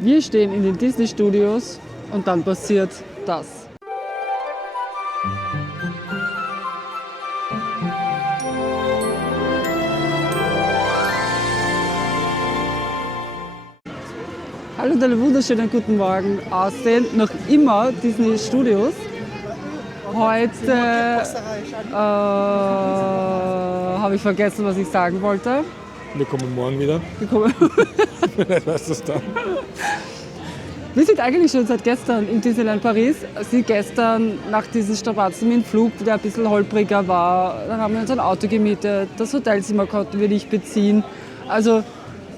Wir stehen in den Disney Studios und dann passiert das. Hallo und einen wunderschönen guten Morgen aus den noch immer Disney Studios. Heute habe ich vergessen, was ich sagen wollte. Wir kommen morgen wieder. Vielleicht weißt du es dann. Wir sind eigentlich schon seit gestern in Disneyland Paris. Sie gestern nach diesem Strapazen mit dem Flug, der ein bisschen holpriger war. Dann haben wir uns ein Auto gemietet. Das Hotelzimmer konnten wir nicht beziehen. Also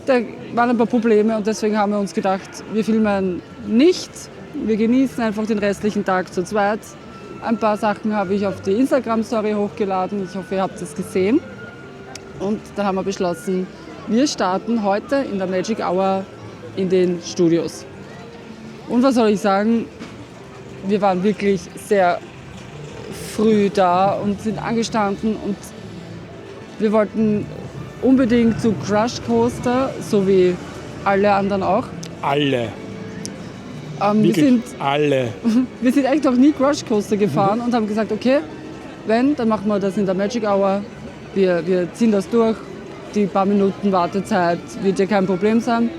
da waren ein paar Probleme und deswegen haben wir uns gedacht, wir filmen nicht. Wir genießen einfach den restlichen Tag zu zweit. Ein paar Sachen habe ich auf die Instagram-Story hochgeladen. Ich hoffe, ihr habt es gesehen. Und dann haben wir beschlossen, wir starten heute in der Magic Hour in den Studios. Und was soll ich sagen, wir waren wirklich sehr früh da und sind angestanden und wir wollten unbedingt zu Crush Coaster, so wie alle anderen auch. Alle. Wir alle. sind eigentlich noch nie Crush Coaster gefahren und haben gesagt, okay, wenn, dann machen wir das in der Magic Hour. Wir ziehen das durch. Die paar Minuten Wartezeit wird ja kein Problem sein.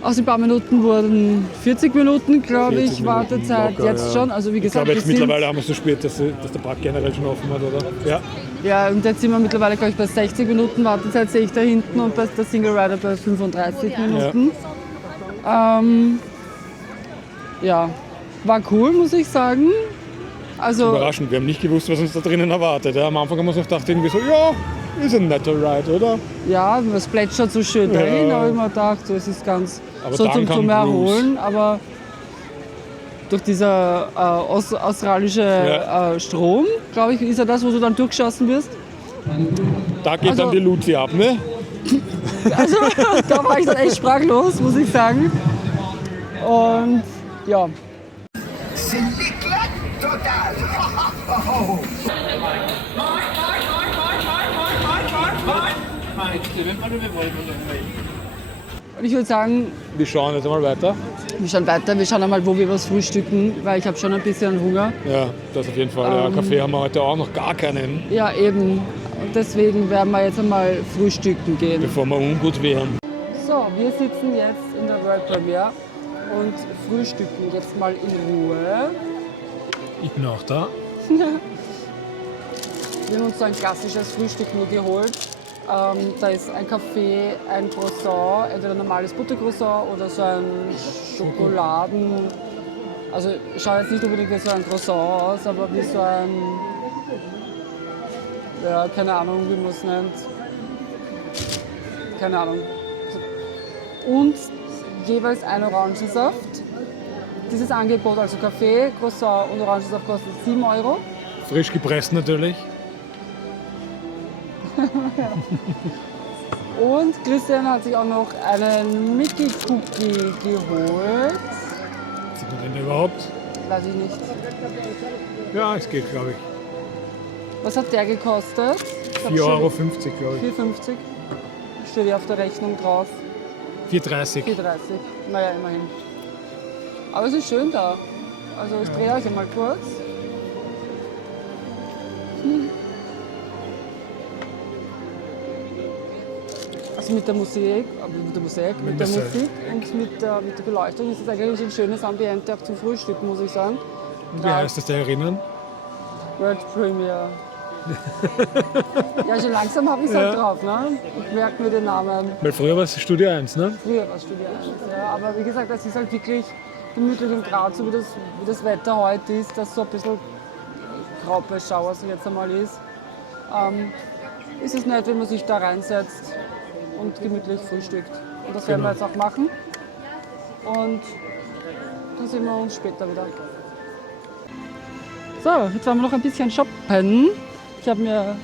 Aus den paar Minuten wurden 40 Minuten, glaube ich, Wartezeit. Locker, jetzt ja. schon. Also wie Ich gesagt, glaube, jetzt mittlerweile haben wir es so spät, dass der Park generell schon offen hat, oder? Ja. Ja, und jetzt sind wir mittlerweile, glaube ich, bei 60 Minuten Wartezeit, sehe ich da hinten, und bei der Single Rider bei 35 Minuten. Ja, war cool, muss ich sagen. Also, Überraschend, wir haben nicht gewusst, was uns da drinnen erwartet. Ja, am Anfang haben wir uns noch gedacht, irgendwie so, ja, ist ein netter Ride, oder? ja, es plätschert so schön dahin, aber ich mir gedacht, so, es ist ganz Aber so dann zum kam Erholen, aber durch dieser australische Strom, glaube ich, ist ja das, wo du dann durchgeschossen wirst. Da geht Also- dann die Luzi ab, ne? Also da war ich dann echt sprachlos, muss ich sagen. Und ja, Total. und ich würde sagen, Wir schauen jetzt mal weiter. wir schauen weiter, wir schauen einmal, wo wir was frühstücken, weil ich habe schon ein bisschen Hunger. Ja, das auf jeden Fall. Ja, Kaffee haben wir heute auch noch gar keinen, Ja, eben. Und deswegen werden wir jetzt einmal frühstücken gehen. bevor wir ungut wären. So, wir sitzen jetzt in der World Premiere und frühstücken jetzt mal in Ruhe. Ich bin auch da. Wir haben uns so ein klassisches Frühstück nur geholt. Da ist ein Kaffee, ein Croissant, entweder ein normales Buttercroissant oder so ein Schokoladen. Also schaut jetzt nicht unbedingt wie so ein Croissant aus, aber wie so ein, ja, keine Ahnung, wie man es nennt. Keine Ahnung. Und jeweils ein Orangensaft. Dieses Angebot, also Kaffee, Croissant und Orangensaft, kostet 7 €. Frisch gepresst natürlich. Und Christian hat sich auch noch einen Mickey Cookie geholt. Sieht man den überhaupt? Weiß ich nicht. Ja, es geht, glaube ich. Was hat der gekostet? 4,50 €, glaube ich. 4,50. Steht ja auf der Rechnung drauf. 4,30 €. 4,30. Naja, immerhin. Aber es ist schön da. Also ich drehe euch einmal kurz. Also mit der Musik und mit der Beleuchtung ist es eigentlich ein schönes Ambiente auch zum Frühstücken, muss ich sagen. Wie heißt das da erinnern? World Premiere. Ja, schon langsam habe ich es halt drauf, ne? Ich merke mir den Namen. Weil früher war es Studio 1, ne? Früher war es Studio 1, ja. Aber wie gesagt, das ist halt wirklich gemütlich und gerade so wie das Wetter heute ist, dass so ein bisschen Graubeschauer so jetzt einmal ist. Ist es nett, wenn man sich da reinsetzt und gemütlich frühstückt. Und das werden wir jetzt auch machen. Und dann sehen wir uns später wieder. So, jetzt wollen wir noch ein bisschen shoppen. Ich habe mir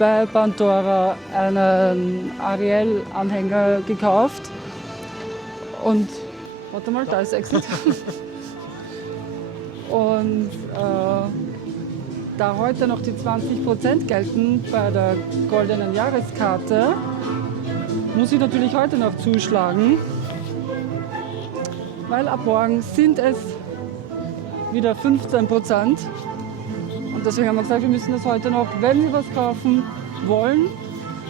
bei Pandora einen Ariel-Anhänger gekauft. Und warte mal, da ist Exit. Und da heute noch die 20% gelten bei der goldenen Jahreskarte, muss ich natürlich heute noch zuschlagen. weil ab morgen sind es wieder 15%. Und deswegen haben wir gesagt, wir müssen das heute noch, wenn wir was kaufen wollen,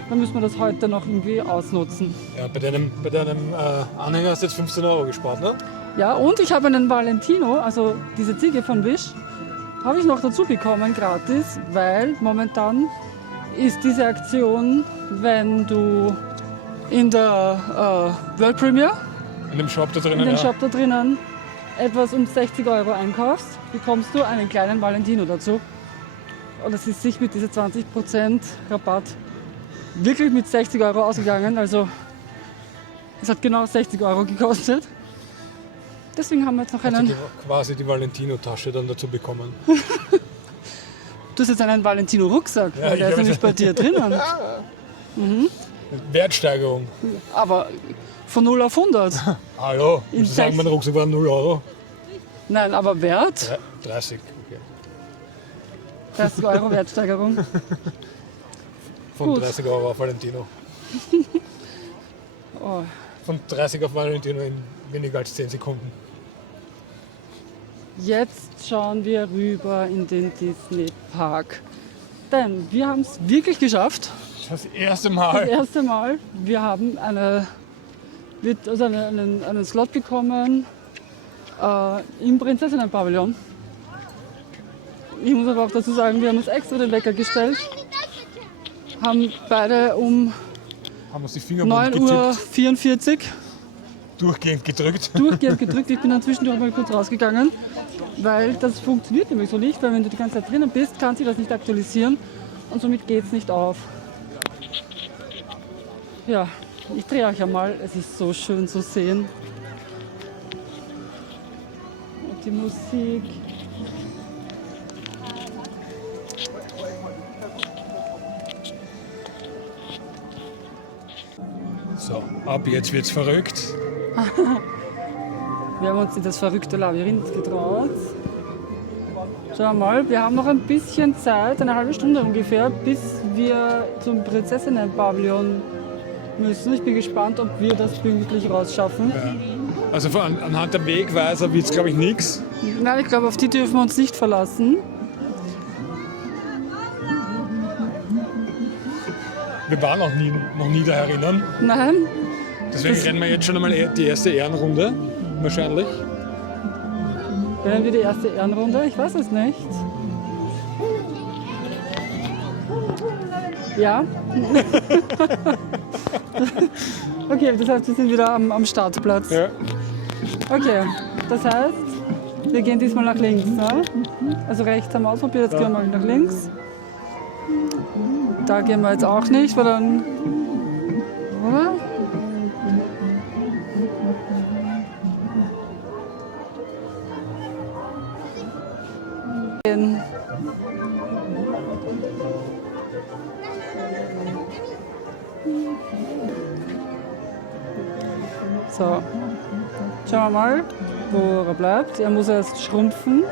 dann müssen wir das heute noch irgendwie ausnutzen. Ja, bei deinem Anhänger hast du jetzt 15 Euro gespart, ne? Ja, und ich habe einen Valentino, also diese Ziege von Wish, habe ich noch dazu bekommen, gratis, weil momentan ist diese Aktion, wenn du in der World Premiere, In dem Shop da drinnen, in dem ja. Shop da drinnen, etwas um 60 Euro einkaufst, bekommst du einen kleinen Valentino dazu. Und es ist sich mit dieser 20% Rabatt wirklich mit 60 Euro ausgegangen. Also es hat genau 60 Euro gekostet. Deswegen haben wir jetzt noch Hast einen. du quasi die Valentino-Tasche dann dazu bekommen. Du hast jetzt einen Valentino-Rucksack, Ja, weil der ich ist hab nämlich bei dir drinnen. Wertsteigerung. Aber von 0 auf 100. Hallo, In willst du sagen, sechs- mein Rucksack war 0 Euro? Nein, aber Wert? Ja, 30, okay. 30 Euro Wertsteigerung. Von Gut. 30 Euro auf Valentino. Oh. Von 30 auf Valentino in weniger als 10 Sekunden. Jetzt schauen wir rüber in den Disney Park. Denn wir haben es wirklich geschafft. Das erste Das Mal. erste Mal. Wir haben einen Slot bekommen im Prinzessinnenpavillon. Ich muss aber auch dazu sagen, wir haben uns extra den Wecker gestellt. Haben beide um Haben uns die Finger getippt, 9:44 Uhr durchgehend gedrückt. durchgehend gedrückt. Ich bin dann zwischendurch mal kurz rausgegangen, weil das funktioniert nämlich so nicht, weil wenn du die ganze Zeit drinnen bist, kann sich das nicht aktualisieren und somit geht es nicht auf. Ja, ich drehe euch einmal, es ist so schön zu sehen. Und die Musik. So, ab jetzt wird's verrückt. Wir haben uns in das verrückte Labyrinth getraut. Schau mal, wir haben noch ein bisschen Zeit, eine halbe Stunde ungefähr, bis wir zum Prinzessinnenpavillon müssen. Ich bin gespannt, ob wir das pünktlich rausschaffen. Also anhand der Wegweiser wird's, glaube ich, nichts. Nein, ich glaube, auf die dürfen wir uns nicht verlassen. Wir waren noch nie da erinnern. Nein, Deswegen rennen wir jetzt schon einmal die erste Ehrenrunde. Wahrscheinlich. wären wir die erste Ehrenrunde? Ich weiß es nicht. Ja. Okay, das heißt, wir sind wieder am Startplatz. Ja. Okay, das heißt, wir gehen diesmal nach links. Ne? Also rechts haben wir ausprobiert, jetzt gehen wir mal nach links. Da gehen wir jetzt auch nicht, weil dann. Oder? Gehen. So, schauen wir mal, wo er bleibt. Er muss erst schrumpfen.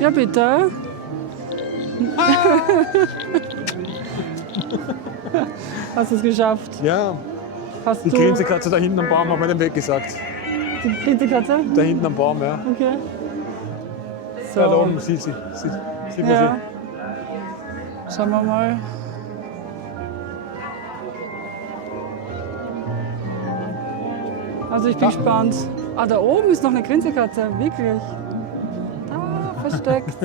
Ja, bitte. Hast du es geschafft? Ja. Hast Die du Grinsekatze da hinten am Baum, haben wir dem Weg gesagt. die Grinsekatze? Da hinten am Baum, ja. Okay. So, Da oben sieht man ja. Schauen wir mal. Also ich bin gespannt. Ah, da oben ist noch eine Grinsekatze, wirklich. Da, versteckt.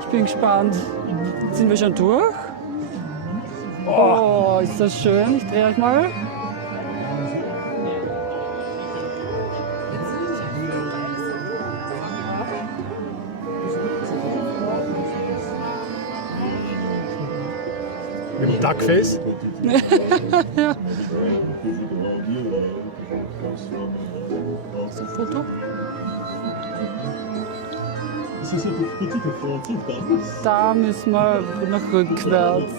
Ich bin gespannt. Sind wir schon durch? Oh, ist das schön. Ich drehe euch mal. Mit dem Duckface. So ein Foto. Da müssen wir noch rückwärts.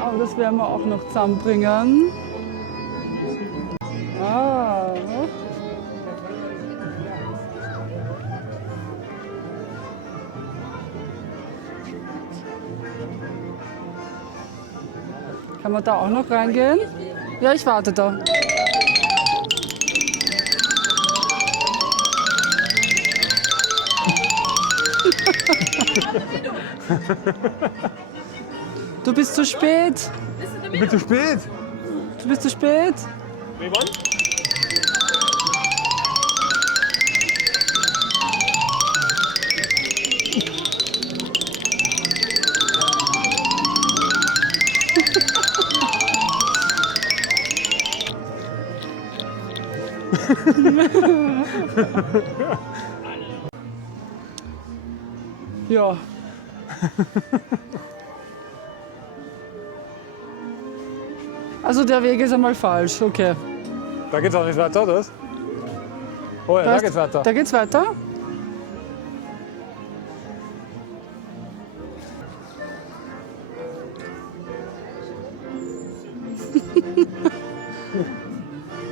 Aber das werden wir auch noch zusammenbringen. Ah. Kann man da auch noch reingehen? Ja, ich warte da. Du bist zu spät. Ich bin zu spät. Du bist zu spät. We won? Ja. Also der Weg ist einmal falsch, okay. Da geht's auch nicht weiter, oder? Oh ja, da Weißt- geht's weiter. Da geht's weiter?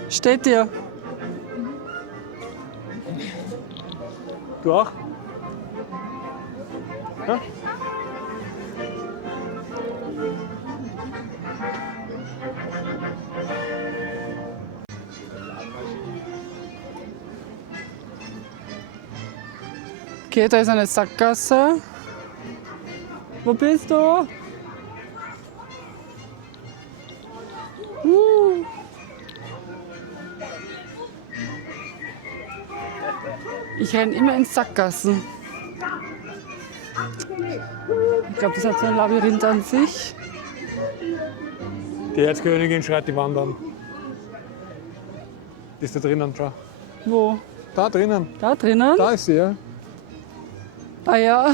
Steht dir. Du auch? Ja? Okay, da ist eine Sackgasse. Wo bist du? Ich renne immer in Sackgassen. Ich glaube, das hat so ein Labyrinth an sich. Die Herzkönigin schreit die Wand an. Die ist da drinnen, schau. Wo? Da drinnen. Da drinnen? Da ist sie, ja. Ah ja.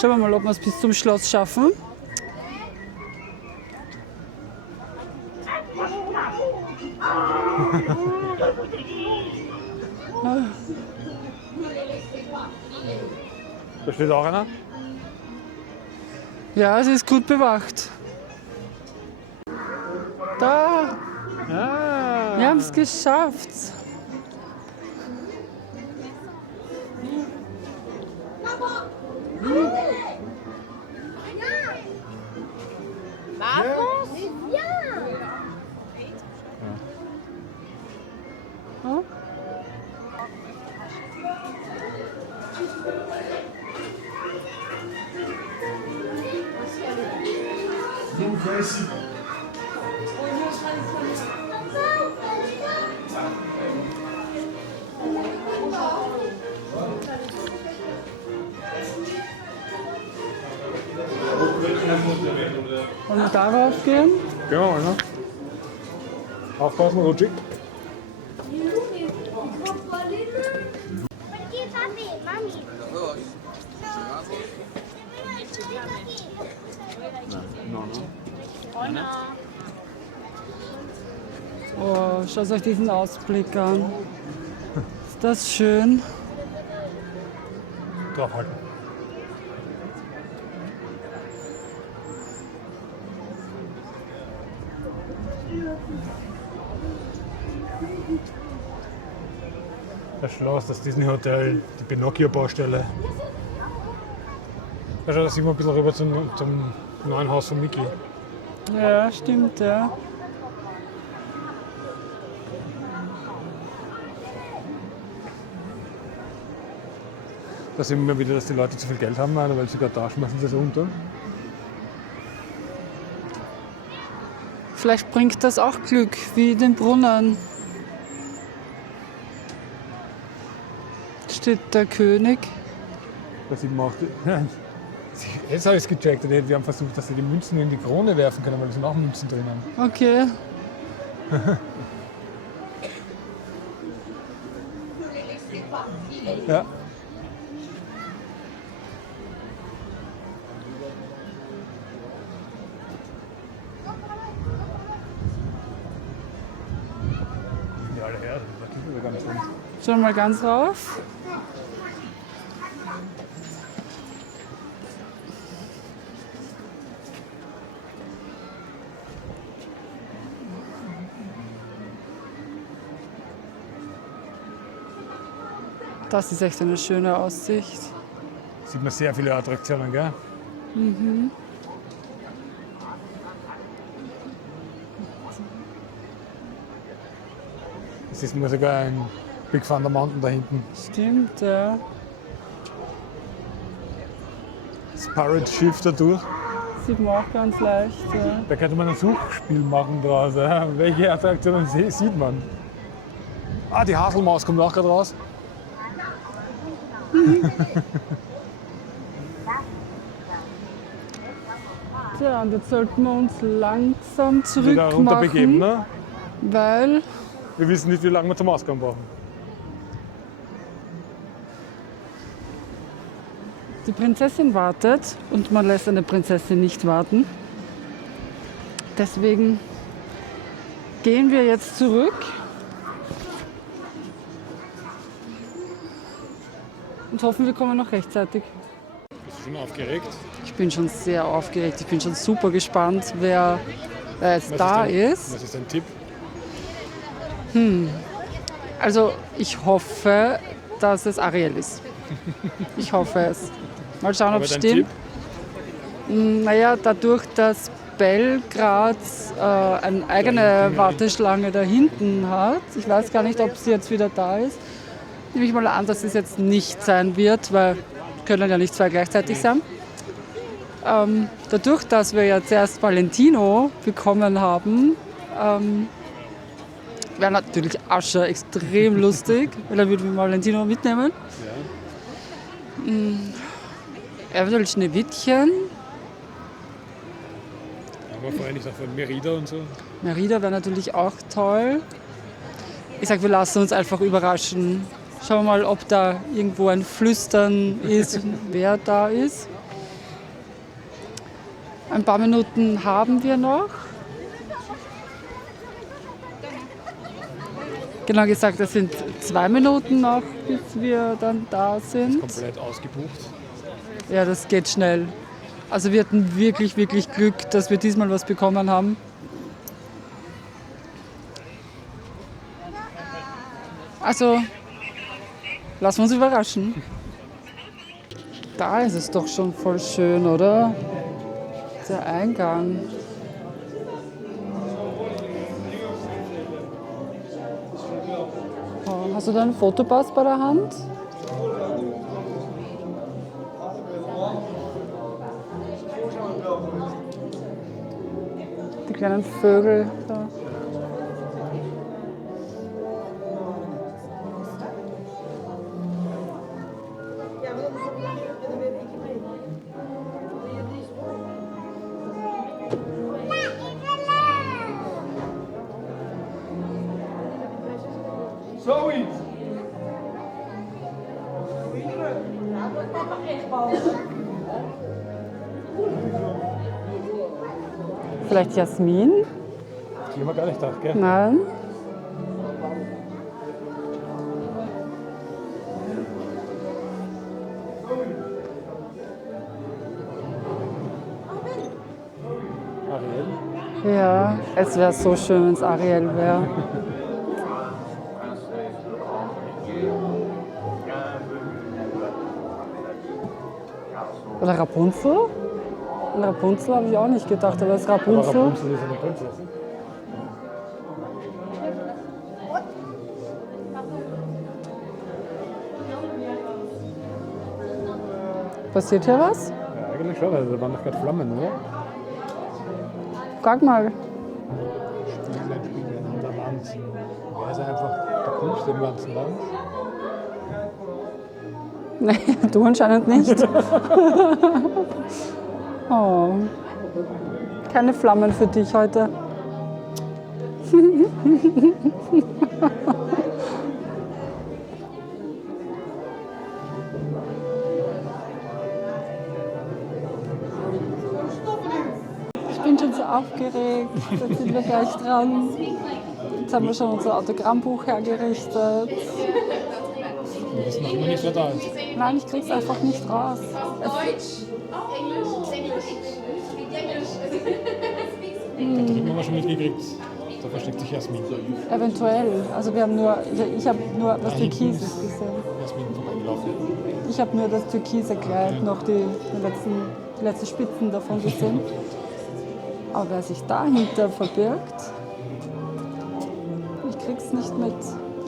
Schauen wir mal, ob wir es bis zum Schloss schaffen. Da steht auch einer. Ja, sie ist gut bewacht. Da, Ah. wir haben es geschafft. Vamos? Viens! Ja. Wollen wir darauf gehen? Gehen wir mal, ne? Aufpassen, rutschig. Aqui, papi, mami. Oh, schaut euch diesen Ausblick an. Ist das schön? Draufhalten. Das Schloss, das Disney Hotel, die Pinocchio-Baustelle. Da schaut das immer ein bisschen rüber zum neuen Haus von Mickey. Ja, stimmt, ja. Da sehen wir wieder, dass die Leute zu viel Geld haben, weil sogar da schmeißen sie es unter. Vielleicht bringt das auch Glück, wie den Brunnen. Steht der König. Was ich mache. Jetzt habe ich es gecheckt. Wir haben versucht, dass sie die Münzen in die Krone werfen können, weil da sind auch Münzen drinnen. Okay. Ja. Ja, der Herr, das ist ja gar nicht drin. Schauen wir mal ganz rauf. Das ist echt eine schöne Aussicht. Sieht man sehr viele Attraktionen, gell? Es ist nur sogar ein Big Thunder Mountain da hinten. Stimmt, ja. Das Pirate Schiff da durch. Sieht man auch ganz leicht. Ja. Da könnte man ein Suchspiel machen draus. Ja. Welche Attraktionen sieht man? Ah, die Haselmaus kommt auch gerade raus. Tja, und jetzt sollten wir uns langsam Wieder runter begeben, zurückmachen, ne? weil Wir wissen nicht, wie lange wir zum Ausgang brauchen. die Prinzessin wartet und man lässt eine Prinzessin nicht warten. Deswegen gehen wir jetzt zurück und hoffen, wir kommen noch rechtzeitig. Bist du schon aufgeregt? Ich bin schon sehr aufgeregt. Ich bin schon super gespannt, wer jetzt da ist. Was ist dein Tipp? Also ich hoffe, dass es Ariel ist. Ich hoffe es. Mal schauen, ob es dein stimmt. Tipp? Naja, dadurch, dass Belgrad eine eigene Warteschlange da hinten hat. Ich weiß gar nicht, ob sie jetzt wieder da ist. Nehme ich mal an, dass es jetzt nicht sein wird, weil können ja nicht zwei gleichzeitig sein. Dadurch, dass wir ja zuerst Valentino bekommen haben, wäre natürlich Ascher extrem lustig, weil er würde Valentino mitnehmen. Ja. Eventuell Schneewittchen. Aber vorher nicht auch von Merida und so. Merida wäre natürlich auch toll. Ich sage, wir lassen uns einfach überraschen. Schauen wir mal, ob da irgendwo ein Flüstern ist, wer da ist. Ein paar Minuten haben wir noch. Genau gesagt, es sind 2 Minuten noch, bis wir dann da sind. Komplett ausgebucht. Ja, das geht schnell. Also wir hatten wirklich, wirklich Glück, dass wir diesmal was bekommen haben. Also, lassen wir uns überraschen. Da ist es doch schon voll schön, oder? Der Eingang. Oh, hast du deinen Fotopass bei der Hand? Die kleinen Vögel da. Vielleicht Jasmin? Die haben wir gar nicht gedacht, gell? Nein. Ariel? Ja, es wäre so schön, wenn es Ariel wäre. Oder Rapunzel? An Rapunzel habe ich auch nicht gedacht, aber es ist Aber Rapunzel. Rapunzel ist eine Prinzessin. Passiert hier was? Ja, eigentlich schon, also da waren doch gerade Flammen, oder? Frag mal. Spielen an der Wand. Wer ist einfach der Coolste im ganzen Land? Nee, du anscheinend nicht. Oh. Keine Flammen für dich heute. Ich bin schon so aufgeregt. Jetzt sind wir gleich dran. Jetzt haben wir schon unser Autogrammbuch hergerichtet. Wir wissen noch immer nicht, wer da ist. Nein, ich krieg's einfach nicht raus. Da drüben haben wir schon mitgekriegt. Da versteckt sich Jasmin. Eventuell. Also wir haben nur, ich habe nur was Türkises gesehen. Jasmin vorbeigelaufen. Ich habe nur das türkise Kleid, noch die letzten Spitzen davon gesehen. Aber wer sich dahinter verbirgt, ich krieg's nicht mit.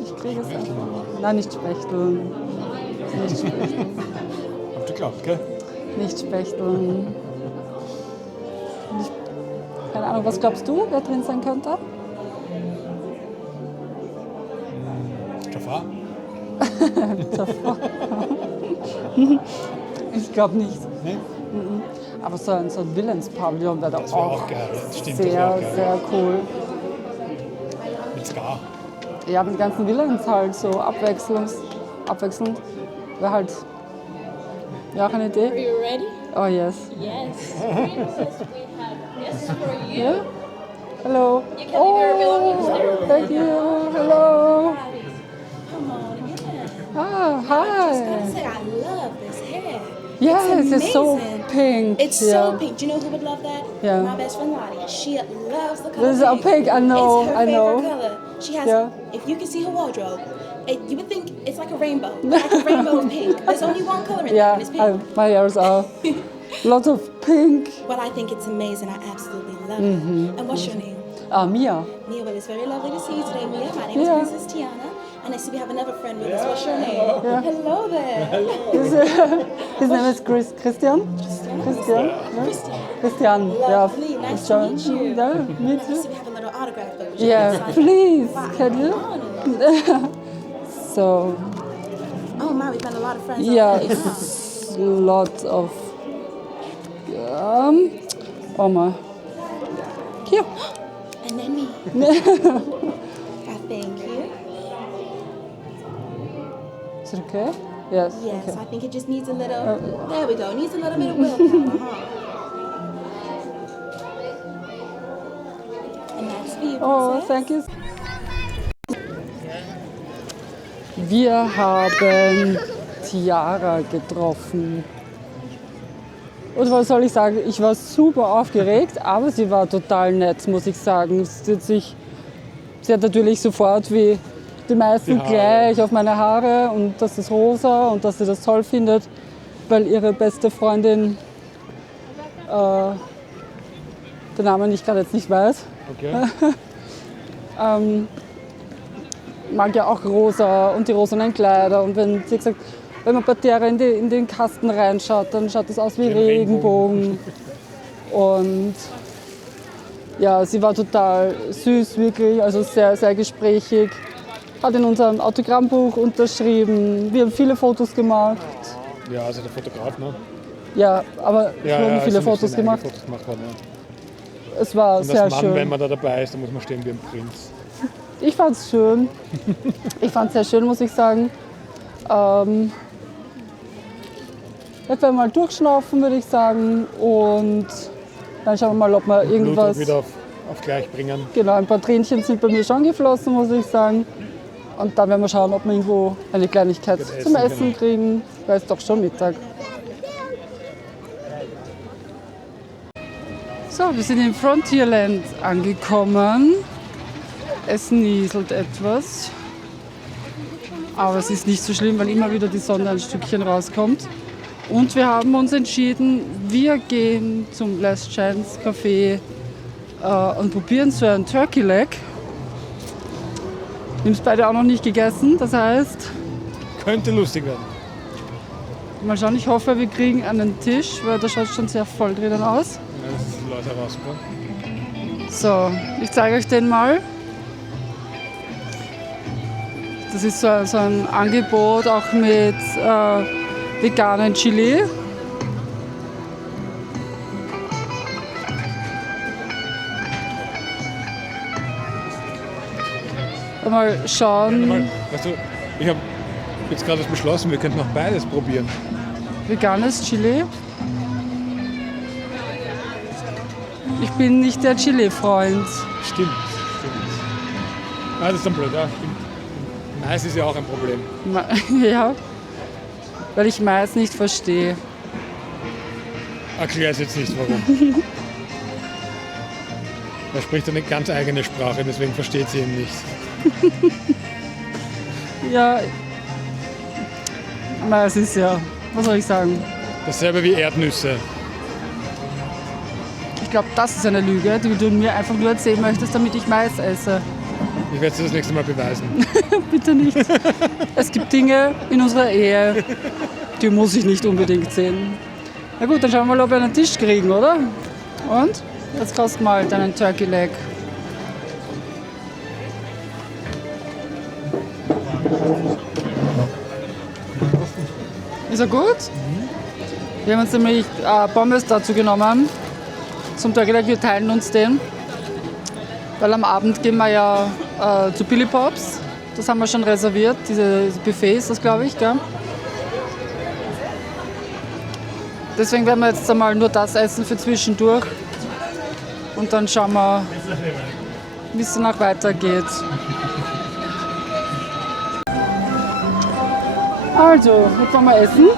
Ich kriege es einfach nicht. Nein, nicht Spechteln. Nicht Spechteln. Habt ihr geglaubt, gell? Nicht Spechteln. Keine Ahnung, was glaubst du, wer drin sein könnte? Jafar? Ich glaube nicht. Nee? Aber so ein Willenspavillon wäre da Das wäre auch auch geil. Stimmt, das wäre sehr, auch geil. sehr cool. Mit Ska. Ja, mit den ganzen Villains halt so abwechselnd. Wäre halt, ja, auch eine Are Idee. you ready? Oh yes. Yes. Princess, we have this for you. Yeah? Hello. You can leave your belongings there. Thank you. Hello. Come on, yeah. Ah, I gotta hi. say, I love this hair. Yes, it's so amazing. pink. It's yeah. so pink. Do you know who would love that? Yeah. My best friend Lottie. She loves the color This is a pink, I know, It's her I know. favorite color. She has, Yeah. if you can see her wardrobe, you would think it's like a rainbow. Like a rainbow of pink. There's only one color in Yeah, there, and it's pink. my ears are lots of pink. But I think it's amazing. I absolutely love it. And what's your name? Mia. Mia, well, it's very lovely to see you today, Mia. My name Yeah. is Princess Tiana. And I see we have another friend with us. What's your name? Hello there. His name is Christian. Christian. Yeah. Christian. Yeah. Lovely. Nice to meet you. Yeah, me I too. see we have a little autograph though. Would you Yeah, like to sign it? please. Wow, Can you? honor. So, Oh my, we've met a lot of friends yeah, already. Huh? it's lot of. Oh my. Here. And then me. I thank you. Is it okay? Yes. Yes, Okay. I think it just needs a little. There we go. Needs a little bit of willpower, huh? And that's for you, Oh, Princess. thank you. Wir haben Tiara getroffen. Und was soll ich sagen? Ich war super aufgeregt, aber sie war total nett, muss ich sagen. Sie hat natürlich sofort wie die meisten Die Haare. gleich auf meine Haare und das ist rosa und dass sie das toll findet, weil ihre beste Freundin den Namen ich gerade jetzt nicht weiß. Okay. Mag ja auch rosa und die rosanen Kleider. Und wenn sie gesagt, wenn man bei der in den Kasten reinschaut, dann schaut das aus wie Wie ein Regenbogen. Und ja, sie war total süß, wirklich, also sehr, sehr gesprächig. Hat in unserem Autogrammbuch unterschrieben. Wir haben viele Fotos gemacht. Ja, also der Fotograf, ne? Ja, aber es wurden es viele sind Fotos einige gemacht. Fotos gemacht worden, ja. Es war Und sehr als Mann, schön. wenn man da dabei ist, dann muss man stehen wie ein Prinz. Ich fand es schön. Ich fand es sehr schön, muss ich sagen. Jetzt werden wir mal durchschnaufen, würde ich sagen. Und dann schauen wir mal, ob wir irgendwas... Blutdruck wieder auf gleich bringen. Genau, ein paar Tränchen sind bei mir schon geflossen, muss ich sagen. Und dann werden wir schauen, ob wir irgendwo eine Kleinigkeit Essen, zum Essen genau. kriegen. Weil es doch schon Mittag. So, wir sind in Frontierland angekommen. Es nieselt etwas. Aber es ist nicht so schlimm, weil immer wieder die Sonne ein Stückchen rauskommt. Und wir haben uns entschieden, wir gehen zum Last Chance Café und probieren so ein Turkey Leg. Wir haben es beide auch noch nicht gegessen, das heißt, Könnte lustig werden. mal schauen, ich hoffe, wir kriegen einen Tisch, weil da schaut schon sehr voll drinnen aus. Ja, das ist die Leute rausgekommen. So, ich zeige euch den mal. Das ist so ein Angebot auch mit veganen Chili. Mal schauen, Weißt du, ich habe jetzt gerade beschlossen, wir könnten noch beides probieren. veganes Chili. Ich bin nicht der Chili-Freund. Stimmt. Ah, das ist dann blöd, ja. Stimmt. Mais ist ja auch ein Problem. Ja, weil ich Mais nicht verstehe. Erklär es jetzt nicht, warum. Er spricht eine ganz eigene Sprache, deswegen versteht sie ihn nicht. Ja, na, es ist ja, was soll ich sagen? Dasselbe wie Erdnüsse. Ich glaube, das ist eine Lüge, die du mir einfach nur erzählen möchtest, damit ich Mais esse. Ich werde es dir das nächste Mal beweisen. Bitte nicht. Es gibt Dinge in unserer Ehe, die muss ich nicht unbedingt sehen. Na gut, dann schauen wir mal, ob wir einen Tisch kriegen, oder? Und? Jetzt kostet mal deinen Turkey Leg. Ist er gut? Wir haben uns nämlich Pommes dazu genommen. Zum Turkey Leg, wir teilen uns den. Weil am Abend gehen wir ja zu Billy Pops. Das haben wir schon reserviert. Diese Buffet ist das, glaube ich, gell? Deswegen werden wir jetzt einmal nur das essen für zwischendurch. Und dann schauen wir, wie es danach weitergeht. Also, jetzt wollen wir essen.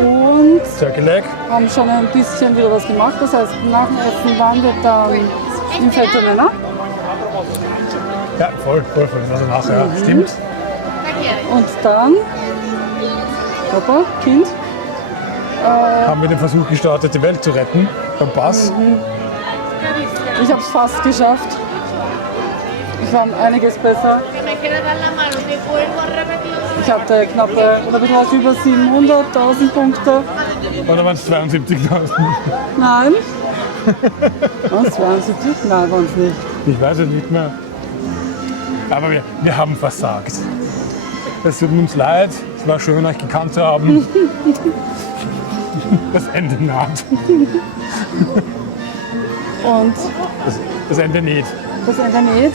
Und Turkey Leg. haben schon ein bisschen wieder was gemacht. Das heißt, nach dem Essen waren wir dann im Feld der Männer. Ja, voll. Also nachher, ja. Stimmt. Und dann, Papa, Kind, Haben wir den Versuch gestartet, die Welt zu retten beim Pass. ich habe es fast geschafft. Ich war um einiges besser. Ich hatte knappe, oder wie war's, über 700.000 Punkte. Oder waren es 72.000? Nein. Was, 72? Nein, waren es nicht. Ich weiß es nicht mehr. Aber wir haben versagt. Es tut uns leid. Es war schön, euch gekannt zu haben. Das Ende naht. Und Das Ende nicht. das Ende nicht.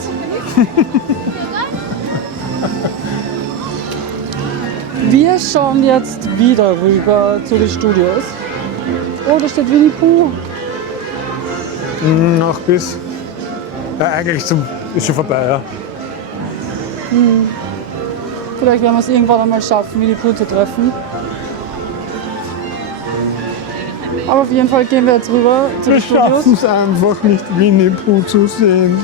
Wir schauen jetzt wieder rüber zu den Studios. Oh, da steht Winnie Pooh. Noch bis. Ja, eigentlich ist schon vorbei, ja. Vielleicht werden wir es irgendwann einmal schaffen, Winnie Pooh zu treffen. Aber auf jeden Fall gehen wir jetzt rüber zu den Studios. es einfach nicht, Winnie Pooh zu sehen.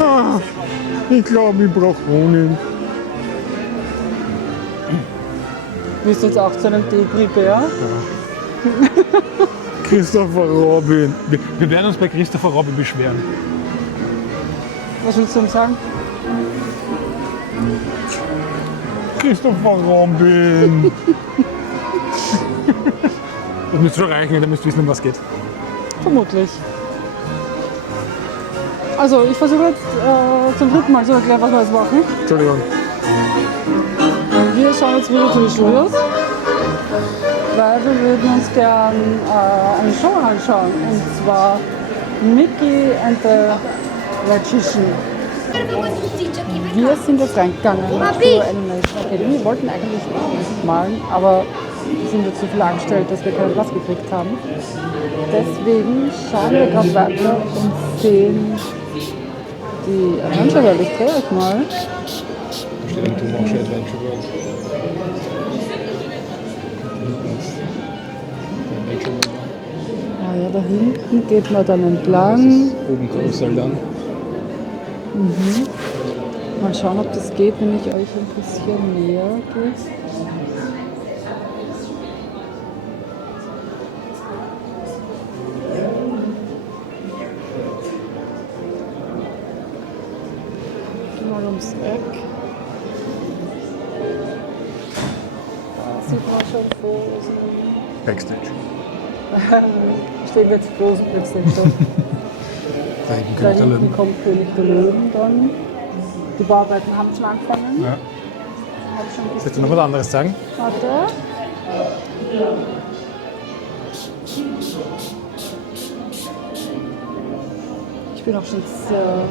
Ah, ich glaube, ich brauche Honig. Willst du jetzt auch zu einem Depri-Bär? Christopher Robin. Wir werden uns bei Christopher Robin beschweren. Was willst du uns sagen? Christopher Robin. Das müsst ihr reichen, ihr müsst wissen, um was geht. Vermutlich. Also, ich versuche jetzt zum dritten Mal zu erklären, was wir jetzt machen. Entschuldigung. Wir schauen jetzt wieder zu den Studios, weil wir würden uns gern eine Show anschauen, und zwar Mickey and the Magician. Wir sind jetzt reingegangen zur Animation Academy. Wir wollten eigentlich nicht malen, aber wir sind jetzt so viel angestellt, dass wir keinen Platz gekriegt haben. Deswegen schauen wir gerade weiter und sehen die Adventure World. Ich drehe euch mal. Steht im Tomoshi Adventure World. Ah ja, da hinten geht man dann entlang. Oben Karussell dann. Mal schauen, ob das geht, wenn ich euch ein bisschen näher gehe. Mal ums Eck. Da sieht man schon Frozen. Backstage. Stehen wir jetzt Frozen Backstage. Da hinten Da kommt der hinten Löwen. kommt König der Löwen dann. Die Bauarbeiten haben schon angefangen. Ja. Hab schon ein Sollst bisschen- du noch was anderes sagen? Warte. Ich bin auch schon sehr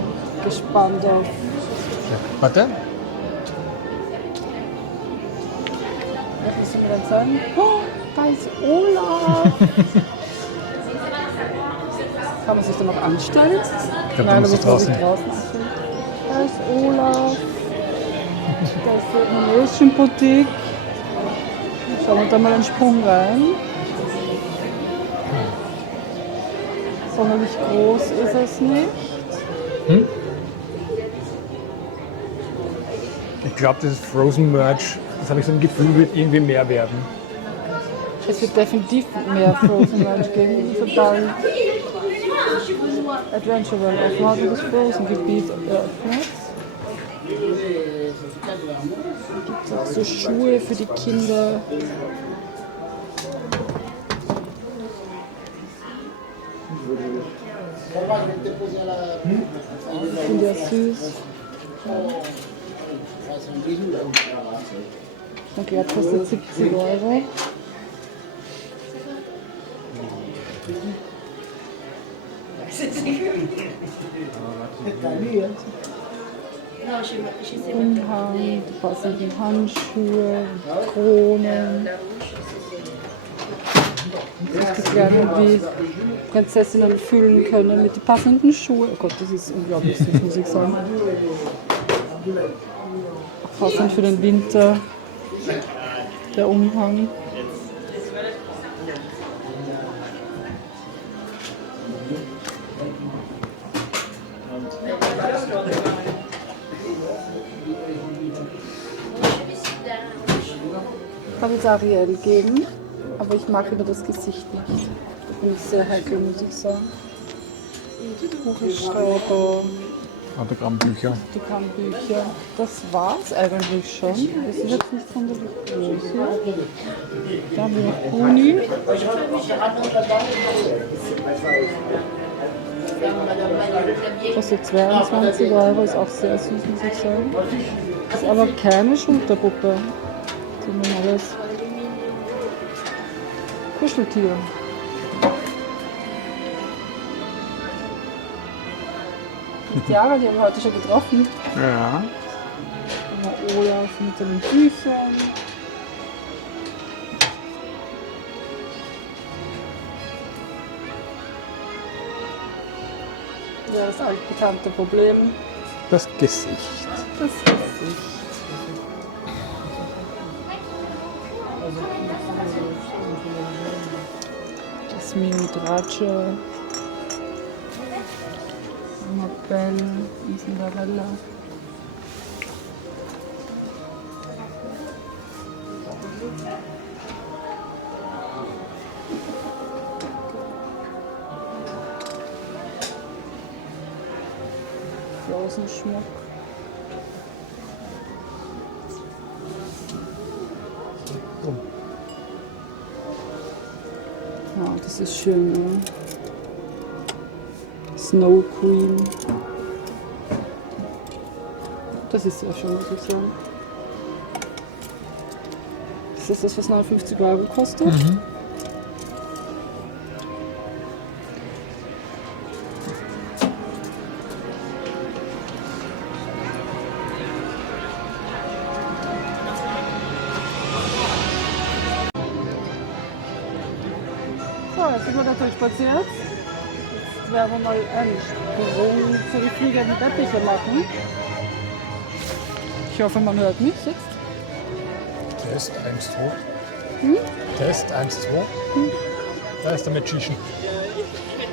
gespannt auf. Warte. Was müssen wir denn sagen? Oh, da ist Olaf! Kann man sich da noch anstellen? glaub, Nein, du da musst muss man sich draußen. draußen anstellen. Da ist Olaf. Da ist die Animation Boutique. Schauen wir da mal einen Sprung rein. sonderlich groß ist es nicht. Ich glaube, das Frozen Merch, das habe ich so ein Gefühl, wird irgendwie mehr werden. Es wird definitiv mehr Frozen Ranch geben. Total Adventure World offen hat und das Frozen-Gebiet eröffnet. Gibt es auch so Schuhe für die Kinder. Ich finde ja süß. Okay, das kostet 70 Euro. Umhang, die passenden Handschuhe, Kronen. Dass die Kleinen wie Prinzessinnen fühlen können mit den passenden Schuhen. Oh Gott, das ist unglaublich süß, muss ich sagen. Passend für den Winter, der Umhang. Ich kann jetzt Ariel geben, aber ich mag wieder das Gesicht nicht. Da bin ich sehr heikel, muss ich sagen. Kugelschreiber, Autogrammbücher. Autogrammbücher. Das war's eigentlich schon. Das ist jetzt nicht sonderlich groß hier. Da haben wir noch Uni. Kostet 22 Euro, ist auch sehr süß, muss ich sagen. Ist aber keine Schulterpuppe. Das ist ein normales Kuscheltier. Die Jahre, die haben wir heute schon getroffen. Ja. Olaf mit seinen Büchern. Ja, das altbekannte Problem. Das Gesicht. Das Gesicht. Jasmin mit Raja. Annabelle und Cinderella. Rosenschmuck. Ja, das ist schön, ne? Snow Queen. Das ist sehr schön, muss ich sagen. Ist das das, was 59 Euro kostet? Mhm. So, jetzt sind wir da durchspaziert. Jetzt werden wir mal einen Sprung für die fliegenden Teppiche machen. Ich hoffe, man hört mich jetzt. Test 1, 2. Test 1, 2. Da ist der Magician.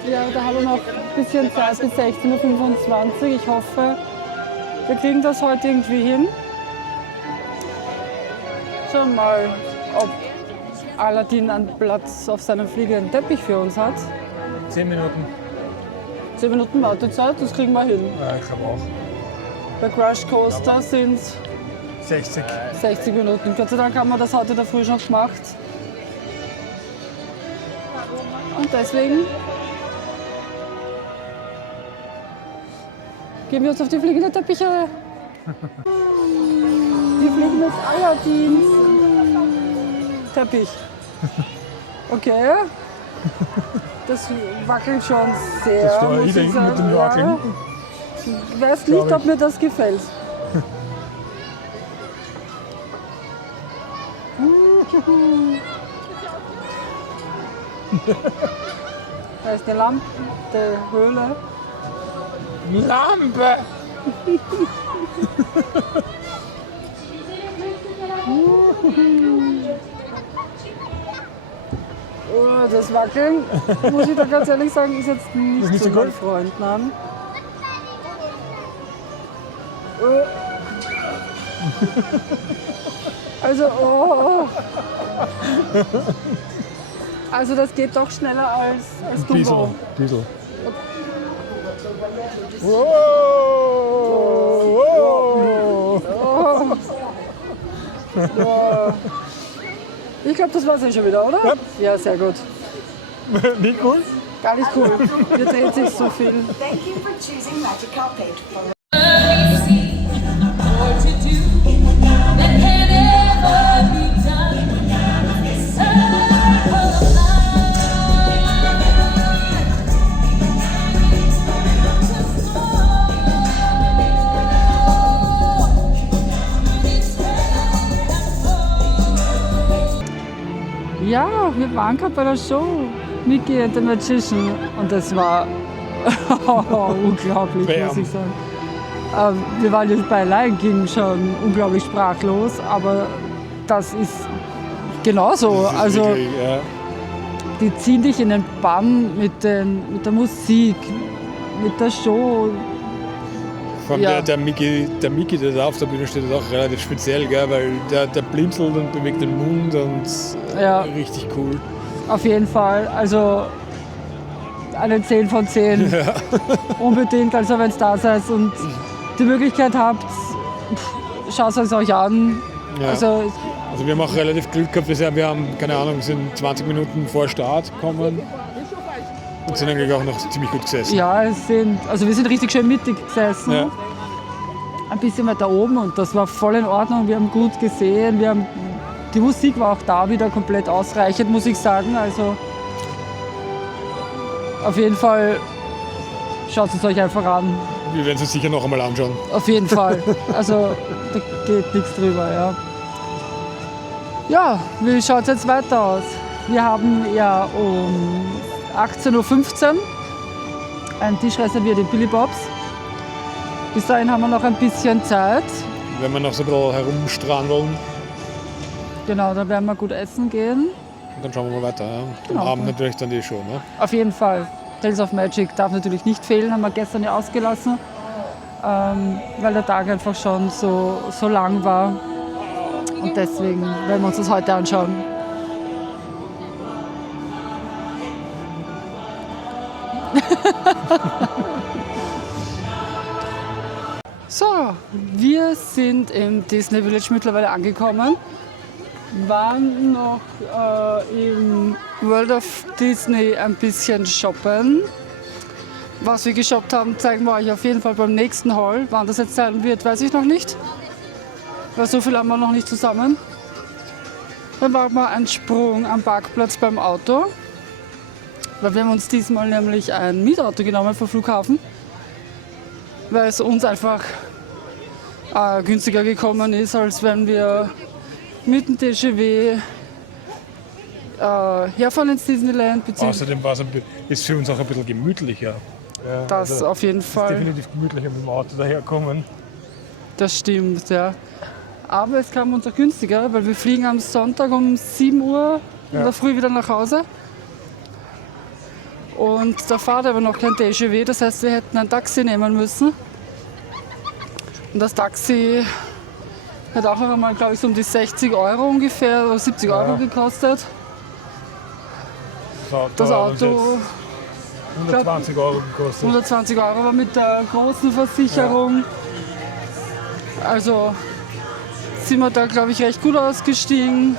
Ja, da haben wir noch ein bisschen Zeit bis 16:25 Uhr. Ich hoffe, wir kriegen das heute irgendwie hin. Schauen mal, ob Aladdin einen Platz auf seinem fliegenden Teppich für uns hat. 10 Minuten. 10 Minuten Wartezeit, das kriegen wir hin. Ja, ich glaube auch. Bei Crash Coaster sind 60. 60 Minuten. Gott sei Dank haben wir das heute in der Früh schon gemacht. Und deswegen gehen wir uns auf die fliegenden Teppiche. Wir fliegen mit Aladdins Teppich. Okay. Das wackelt schon sehr. Das war muss ich denken sagen. mit dem Wackeln. Ja. Ich weiß nicht, ob mir das gefällt. Da ist eine Lampe, die Höhle. Lampe! Oh, das Wackeln, muss ich da ganz ehrlich sagen, ist jetzt nicht, Ist nicht so so mein gut? Freund, nein. Also, oh. Also das geht doch schneller als Dumbo. Diesel. Ich glaube, das war's ja schon wieder, oder? Ja. Ja, sehr gut. Wie cool? Gar nicht cool. Hier dreht sich so viel. Thank you for choosing Magic Carpet. Ja, wir waren gerade bei der Show. Mickey and the Magician. Und das war unglaublich, Bam. muss ich sagen. Wir waren jetzt bei Lion King schon unglaublich sprachlos, aber das ist genauso. Das ist Also wirklich, ja. die ziehen dich in den Bann mit der Musik, mit der Show. Vor allem Ja. der Mickey, der da auf der Bühne steht, ist auch relativ speziell, gell? Weil der blinzelt und bewegt den Mund und Ja. richtig cool. Auf jeden Fall. Also eine 10 von 10. Unbedingt, also wenn es da seid und die Möglichkeit habt, schaut es euch an. Ja. Also Also wir haben auch relativ Glück gehabt, wir haben, keine Ahnung, sind 20 Minuten vor Start gekommen und sind eigentlich auch noch ziemlich gut gesessen. ja, wir sind richtig schön mittig gesessen. Ja. Ein bisschen weiter oben und das war voll in Ordnung. Wir haben gut gesehen. Die Musik war auch da wieder komplett ausreichend, muss ich sagen. Also auf jeden Fall schaut es euch einfach an. Wir werden es uns sicher noch einmal anschauen. Auf jeden Fall. Also da geht nichts drüber, ja. Ja, wie schaut es jetzt weiter aus? Wir haben ja um 18:15 Uhr einen Tisch reserviert in Billy Bob's. Bis dahin haben wir noch ein bisschen Zeit. Wenn wir noch so ein bisschen herumstrandeln, Genau, da werden wir gut essen gehen. dann schauen wir mal weiter. Ja. Genau. Am Abend natürlich dann die Show. Ne? Auf jeden Fall. Tales of Magic darf natürlich nicht fehlen, haben wir gestern ja ausgelassen, weil der Tag einfach schon so lang war. Und deswegen werden wir uns das heute anschauen. So, wir sind im Disney Village mittlerweile angekommen. Waren noch im World of Disney ein bisschen shoppen. Was wir geshoppt haben, zeigen wir euch auf jeden Fall beim nächsten Haul. Wann das jetzt sein wird, weiß ich noch nicht. Weil so viel haben wir noch nicht zusammen. Dann machen wir einen Sprung am Parkplatz beim Auto. Weil wir haben uns diesmal nämlich ein Mietauto genommen vom Flughafen. Weil es uns einfach günstiger gekommen ist, als wenn wir mit dem TGV herfahren ins Disneyland. Außerdem ist für uns auch ein bisschen gemütlicher. Ja, Das also auf jeden ist Fall. definitiv gemütlicher mit dem Auto daherkommen. Das stimmt, ja. Aber es kam uns auch günstiger, weil wir fliegen am Sonntag um 7 Uhr in der Früh wieder nach Hause. Und da fährt aber noch kein TGV, das heißt, wir hätten ein Taxi nehmen müssen. Und das Taxi hat auch noch einmal, glaube ich, so um die 60 Euro ungefähr oder 70 Euro gekostet. Das hat uns Auto jetzt 120 Euro gekostet. 120 Euro, aber mit der großen Versicherung. Also sind wir da, glaube ich, recht gut ausgestiegen.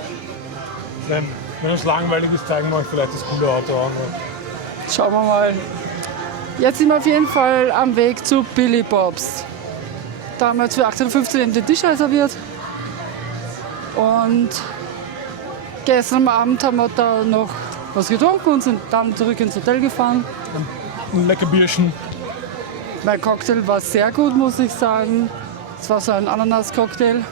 Wenn uns langweilig ist, zeigen wir euch vielleicht das coole Auto an. Schauen wir mal. Jetzt sind wir auf jeden Fall am Weg zu Billy Bob's. Da haben wir jetzt für 18:15 Uhr eben den Tisch reserviert. Und gestern am Abend haben wir da noch was getrunken und sind dann zurück ins Hotel gefahren. Ein lecker Bierchen. Mein Cocktail war sehr gut, muss ich sagen. Es war so ein Ananas-Cocktail.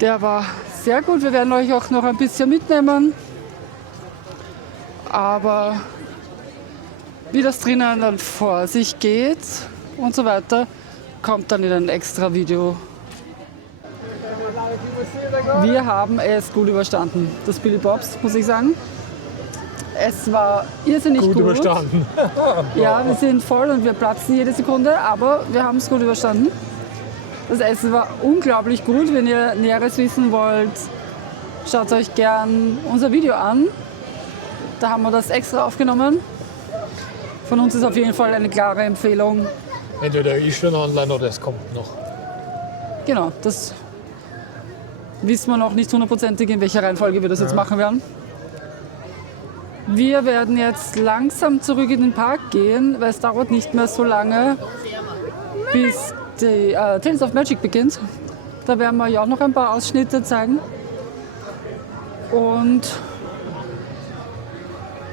Der war sehr gut. Wir werden euch auch noch ein bisschen mitnehmen. Aber wie das drinnen dann vor sich geht und so weiter, kommt dann in ein extra Video. Wir haben es gut überstanden. Das Billy Bob's, muss ich sagen. Es war irrsinnig gut. Überstanden. Ja, wir sind voll und wir platzen jede Sekunde, aber wir haben es gut überstanden. Das Essen war unglaublich gut. Wenn ihr Näheres wissen wollt, schaut euch gern unser Video an. Da haben wir das extra aufgenommen. Von uns ist auf jeden Fall eine klare Empfehlung. Entweder ist schon online oder es kommt noch. Genau, das wissen wir noch nicht hundertprozentig, in welcher Reihenfolge wir das jetzt machen werden. Wir werden jetzt langsam zurück in den Park gehen, weil es dauert nicht mehr so lange, bis die Tales of Magic beginnt. Da werden wir ja auch noch ein paar Ausschnitte zeigen. Und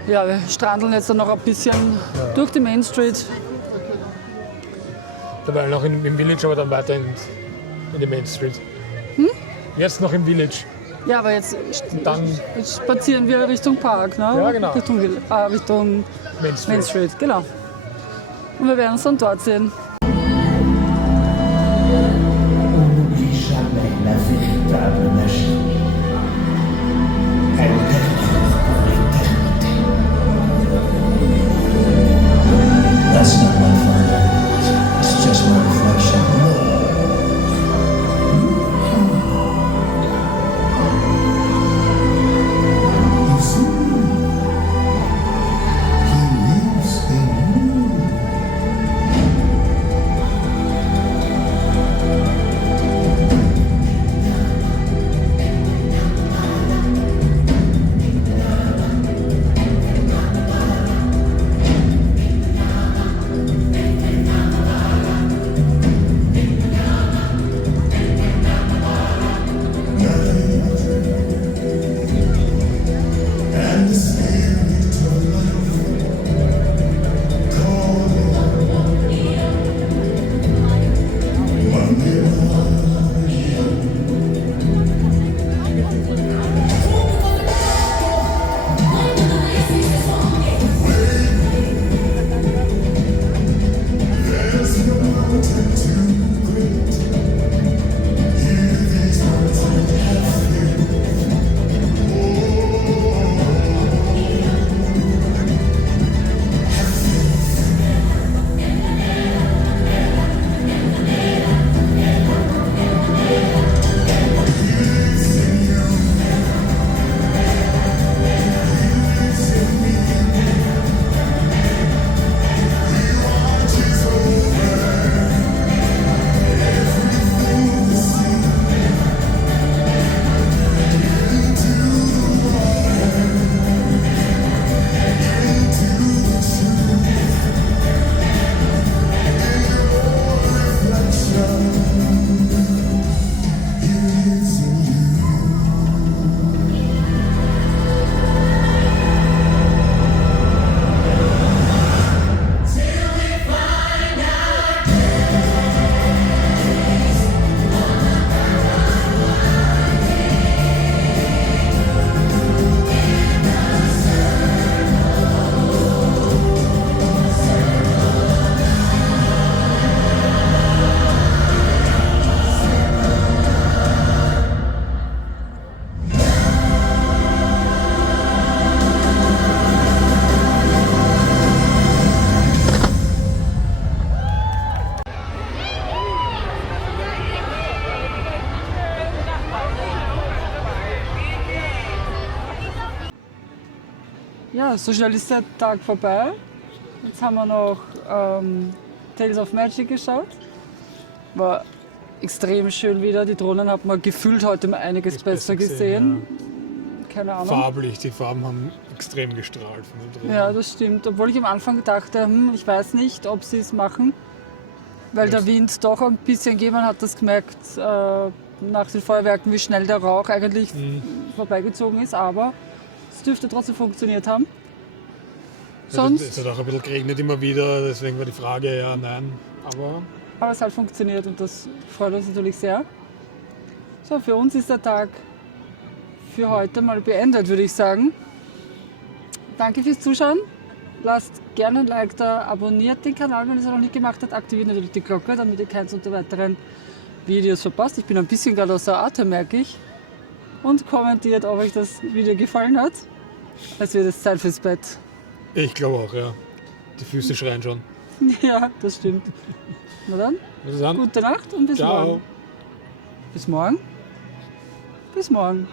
ja, wir strandeln jetzt dann noch ein bisschen durch die Main Street. Dabei noch im Village, aber dann weiter in die Main Street. Jetzt noch im Village. Ja, aber jetzt Dann spazieren wir Richtung Park, ne? Ja, genau. Richtung Main Street. Main Street, genau. Und wir werden uns dann dort sehen. On n'oublie jamais la véritable magie. Elle perdure pour l'éternité. That's not my father. It's just my reflection. You see, he lives in you. Ja, so schnell ist der Tag vorbei. Jetzt haben wir noch Tales of Magic geschaut. War extrem schön wieder. Die Drohnen hat man gefühlt heute mal einiges Ist besser gesehen. Keine Ahnung. Farblich, die Farben haben extrem gestrahlt von der Drohne. Ja, das stimmt. Obwohl ich am Anfang dachte, ich weiß nicht, ob sie es machen. Weil der Wind doch ein bisschen geht. Man hat das gemerkt nach den Feuerwerken, wie schnell der Rauch eigentlich vorbeigezogen ist. Aber es dürfte trotzdem funktioniert haben. Sonst, Es hat auch ein bisschen geregnet immer wieder, deswegen war die Frage ja, nein. Aber es hat funktioniert und das freut uns natürlich sehr. So, für uns ist der Tag für heute mal beendet, würde ich sagen. Danke fürs Zuschauen. Lasst gerne ein Like da, abonniert den Kanal, wenn ihr es noch nicht gemacht habt. Aktiviert natürlich die Glocke, damit ihr keins unter weiteren Videos verpasst. Ich bin ein bisschen gerade außer Atem, merke ich. Und kommentiert, ob euch das Video gefallen hat. Es wird jetzt Zeit fürs Bett. Ich glaube auch, ja. Die Füße schreien schon. Ja, das stimmt. Na dann, Was ist an? gute Nacht und bis Ciao. morgen. Bis morgen. Bis morgen.